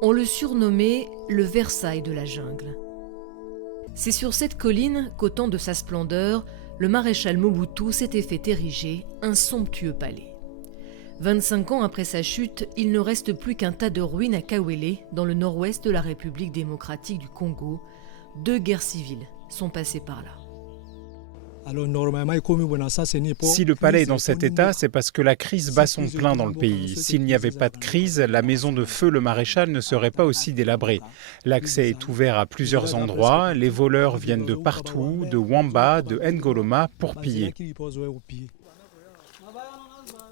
On le surnommait le Versailles de la jungle. C'est sur cette colline qu'au temps de sa splendeur, le maréchal Mobutu s'était fait ériger un somptueux palais. 25 ans après sa chute, il ne reste plus qu'un tas de ruines à Kawele, dans le nord-ouest de la République démocratique du Congo. 2 guerres civiles sont passées par là. Si le palais est dans cet état, c'est parce que la crise bat son plein dans le pays. S'il n'y avait pas de crise, la maison de feu Le Maréchal ne serait pas aussi délabrée. L'accès est ouvert à plusieurs endroits, les voleurs viennent de partout, de Wamba, de Ngoloma, pour piller.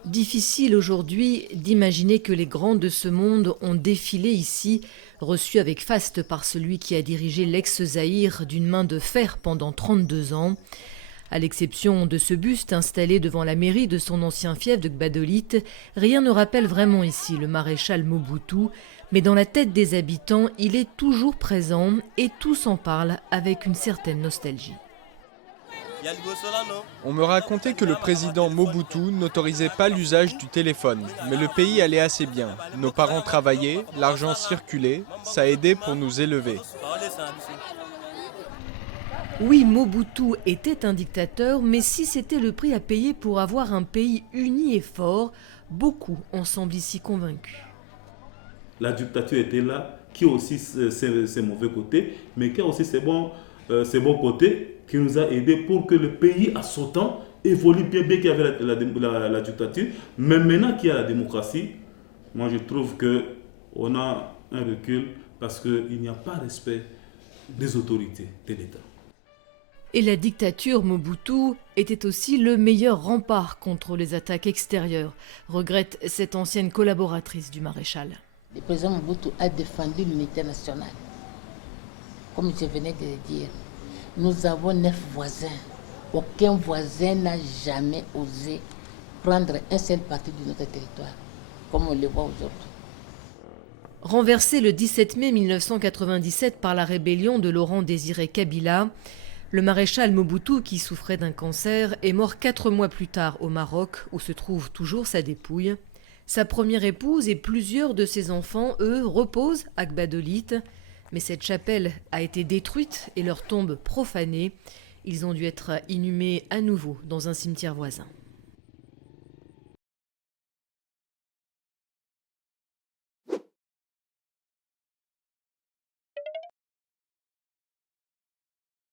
Difficile aujourd'hui d'imaginer que les grands de ce monde ont défilé ici, reçus avec faste par celui qui a dirigé l'ex-Zaïre d'une main de fer pendant 32 ans. À l'exception de ce buste installé devant la mairie de son ancien fief de Gbadolite, rien ne rappelle vraiment ici le maréchal Mobutu, mais dans la tête des habitants, il est toujours présent et tous en parlent avec une certaine nostalgie. On me racontait que le président Mobutu n'autorisait pas l'usage du téléphone, mais le pays allait assez bien. Nos parents travaillaient, l'argent circulait, ça aidait pour nous élever. Oui, Mobutu était un dictateur, mais si c'était le prix à payer pour avoir un pays uni et fort, beaucoup en semblent ici convaincus. La dictature était là, qui a aussi ses mauvais côtés, mais qui a aussi ses bons côtés, qui nous a aidés pour que le pays, à son temps, évolue bien qu'il y avait la dictature. Mais maintenant qu'il y a la démocratie, moi je trouve qu'on a un recul parce qu'il n'y a pas respect des autorités de l'État. Et la dictature Mobutu était aussi le meilleur rempart contre les attaques extérieures, regrette cette ancienne collaboratrice du maréchal. Le président Mobutu a défendu l'unité nationale. Comme je venais de le dire, nous avons 9 voisins. Aucun voisin n'a jamais osé prendre un seul parti de notre territoire, comme on le voit aujourd'hui. Renversé le 17 mai 1997 par la rébellion de Laurent-Désiré Kabila, le maréchal Mobutu, qui souffrait d'un cancer, est mort 4 mois plus tard au Maroc, où se trouve toujours sa dépouille. Sa première épouse et plusieurs de ses enfants, eux, reposent à Gbadolite. Mais cette chapelle a été détruite et leur tombe profanée. Ils ont dû être inhumés à nouveau dans un cimetière voisin.